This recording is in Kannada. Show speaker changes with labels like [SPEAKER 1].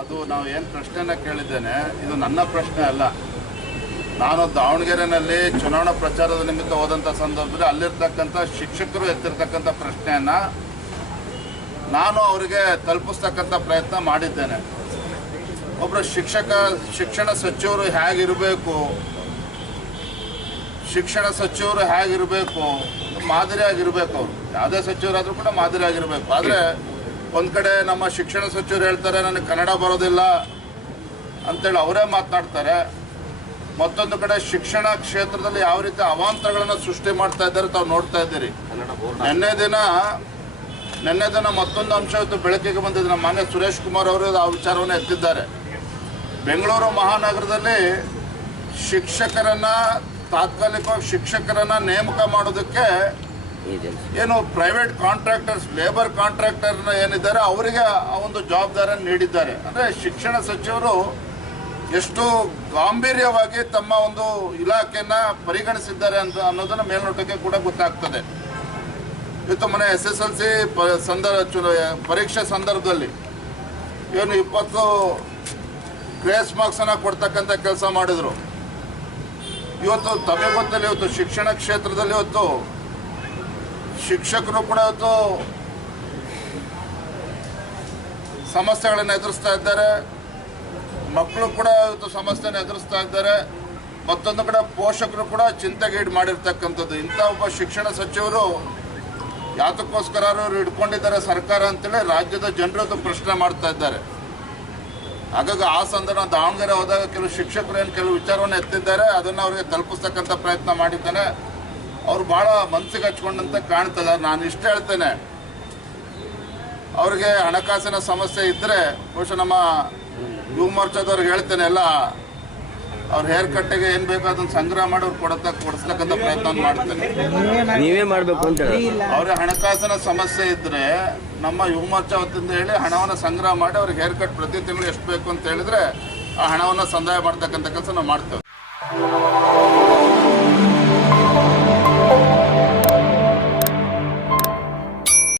[SPEAKER 1] ಅದು ನಾವು ಏನ್ ಪ್ರಶ್ನೆನ ಕೇಳಿದ್ದೇನೆ ಇದು ನನ್ನ ಪ್ರಶ್ನೆ ಅಲ್ಲ ನಾನು ದಾವಣಗೆರೆನಲ್ಲಿ ಚುನಾವಣಾ ಪ್ರಚಾರದ ನಿಮಿತ್ತ ಹೋದಂತ ಸಂದರ್ಭದಲ್ಲಿ ಅಲ್ಲಿರ್ತಕ್ಕಂಥ ಶಿಕ್ಷಕರು ಎತ್ತಿರ್ತಕ್ಕಂಥ ಪ್ರಶ್ನೆಯನ್ನ ನಾನು ಅವರಿಗೆ ತಲುಪಿಸ್ತಕ್ಕಂಥ ಪ್ರಯತ್ನ ಮಾಡಿದ್ದೇನೆ ಒಬ್ಬರು ಶಿಕ್ಷಕ ಶಿಕ್ಷಣ ಸಚಿವರು ಹೇಗಿರಬೇಕು ಶಿಕ್ಷಣ ಸಚಿವರು ಹೇಗಿರಬೇಕು ಮಾದರಿಯಾಗಿರಬೇಕು ಅವರು ಯಾವುದೇ ಸಚಿವರಾದರೂ ಕೂಡ ಮಾದರಿಯಾಗಿರಬೇಕು ಆದರೆ ಒಂದು ಕಡೆ ನಮ್ಮ ಶಿಕ್ಷಣ ಸಚಿವರು ಹೇಳ್ತಾರೆ ನನಗೆ ಕನ್ನಡ ಬರೋದಿಲ್ಲ ಅಂತೇಳಿ ಅವರೇ ಮಾತನಾಡ್ತಾರೆ ಮತ್ತೊಂದು ಕಡೆ ಶಿಕ್ಷಣ ಕ್ಷೇತ್ರದಲ್ಲಿ ಯಾವ ರೀತಿ ಅವಾಂತರಗಳನ್ನು ಸೃಷ್ಟಿ ಮಾಡ್ತಾ ಇದ್ದಾರೆ ತಾವು ನೋಡ್ತಾ ಇದ್ದೀರಿ ನಿನ್ನೆ ದಿನ ನಿನ್ನೆ ದಿನ ಮತ್ತೊಂದು ಅಂಶ ಇವತ್ತು ಬೆಳಕಿಗೆ ಬಂದಿದೆ ನಮ್ಮ ಮಾನ್ಯ ಸುರೇಶ್ ಕುಮಾರ್ ಅವರು ಆ ವಿಚಾರವನ್ನು ಎತ್ತಿದ್ದಾರೆ ಬೆಂಗಳೂರು ಮಹಾನಗರದಲ್ಲಿ ಶಿಕ್ಷಕರನ್ನ ತಾತ್ಕಾಲಿಕವಾಗಿ ಶಿಕ್ಷಕರನ್ನ ನೇಮಕ ಮಾಡೋದಕ್ಕೆ ಏನು ಪ್ರೈವೇಟ್ ಕಾಂಟ್ರಾಕ್ಟರ್ಸ್ ಲೇಬರ್ ಕಾಂಟ್ರಾಕ್ಟರ್ ಏನಿದ್ದಾರೆ ಅವರಿಗೆ ಆ ಒಂದು ಜವಾಬ್ದಾರಿಯನ್ನು ನೀಡಿದ್ದಾರೆ ಅಂದರೆ ಶಿಕ್ಷಣ ಸಚಿವರು ಎಷ್ಟು ಗಾಂಭೀರ್ಯವಾಗಿ ತಮ್ಮ ಒಂದು ಇಲಾಖೆಯನ್ನ ಪರಿಗಣಿಸಿದ್ದಾರೆ ಅಂತ ಅನ್ನೋದನ್ನ ಮೇಲ್ನೋಟಕ್ಕೆ ಕೂಡ ಗೊತ್ತಾಗ್ತದೆ ಇವತ್ತು ಮನೆ ಎಸ್ ಎಸ್ ಎಲ್ ಸಿ ಸಂದರ್ಭ ಪರೀಕ್ಷೆ ಸಂದರ್ಭದಲ್ಲಿ ಏನು ಇಪ್ಪತ್ತು ಗ್ರೇಸ್ ಮಾರ್ಕ್ಸನ್ನು ಕೊಡ್ತಕ್ಕಂಥ ಕೆಲಸ ಮಾಡಿದರು ಇವತ್ತು ತಮಿಳು ಇವತ್ತು ಶಿಕ್ಷಣ ಕ್ಷೇತ್ರದಲ್ಲಿ ಇವತ್ತು ಶಿಕ್ಷಕರು ಕೂಡ ಇವತ್ತು ಸಮಸ್ಯೆಗಳನ್ನು ಎದುರಿಸ್ತಾ ಇದ್ದಾರೆ ಮಕ್ಕಳು ಕೂಡ ಇವತ್ತು ಸಮಸ್ಯೆನ ಎದುರಿಸ್ತಾ ಇದ್ದಾರೆ ಮತ್ತೊಂದು ಕಡೆ ಪೋಷಕರು ಕೂಡ ಚಿಂತೆಗೀಡು ಮಾಡಿರ್ತಕ್ಕಂಥದ್ದು ಇಂಥ ಒಬ್ಬ ಶಿಕ್ಷಣ ಸಚಿವರು ಯಾತಕ್ಕೋಸ್ಕರ ಅವರು ಹಿಡ್ಕೊಂಡಿದ್ದಾರೆ ಸರ್ಕಾರ ಅಂತೇಳಿ ರಾಜ್ಯದ ಅದು ಪ್ರಶ್ನೆ ಮಾಡ್ತಾ ಇದ್ದಾರೆ ಹಾಗಾಗಿ ಆ ಸಂದರ್ಭ ದಾವಣಗೆರೆ ಹೋದಾಗ ಕೆಲವು ಶಿಕ್ಷಕರು ಏನು ಕೆಲವು ವಿಚಾರವನ್ನು ಎತ್ತಿದ್ದಾರೆ ಅದನ್ನು ಅವರಿಗೆ ತಲುಪಿಸ್ತಕ್ಕಂಥ ಪ್ರಯತ್ನ ಮಾಡಿದ್ದಾನೆ ಅವ್ರು ಬಹಳ ಮನಸ್ಸಿಗೆ ಹಚ್ಕೊಂಡಂತ ಕಾಣ್ತದ ನಾನು ಇಷ್ಟ ಹೇಳ್ತೇನೆ ಅವ್ರಿಗೆ ಹಣಕಾಸಿನ ಸಮಸ್ಯೆ ಇದ್ರೆ ಬಹುಶಃ ನಮ್ಮ ಯುವ ಮೋರ್ಚಾದವ್ರಿಗೆ ಹೇಳ್ತೇನೆ ಎಲ್ಲ ಅವ್ರ ಹೇರ್ ಕಟ್ಟೆಗೆ ಏನ್ ಬೇಕೋ ಅದನ್ನ ಸಂಗ್ರಹ ಮಾಡಿ ಅವ್ರು ಕೊಡತ ಕೊಡಿಸ್ಲಕ್ಕಂತ ಪ್ರಯತ್ನ ಮಾಡ್ತೇನೆ
[SPEAKER 2] ನೀವೇ ಮಾಡಬೇಕು ಅಂತ
[SPEAKER 1] ಅವ್ರ ಹಣಕಾಸಿನ ಸಮಸ್ಯೆ ಇದ್ರೆ ನಮ್ಮ ಯುವ ಮೋರ್ಚಾ ವತಿಯಿಂದ ಹೇಳಿ ಹಣವನ್ನು ಸಂಗ್ರಹ ಮಾಡಿ ಅವ್ರಿಗೆ ಹೇರ್ ಕಟ್ ಪ್ರತಿ ತಿಂಗಳು ಎಷ್ಟು ಬೇಕು ಅಂತ ಹೇಳಿದ್ರೆ ಆ ಹಣವನ್ನ ಸಂದಾಯ ಮಾಡ್ತಕ್ಕಂಥ ಕೆಲಸ ನಾವು ಮಾಡ್ತೇವೆ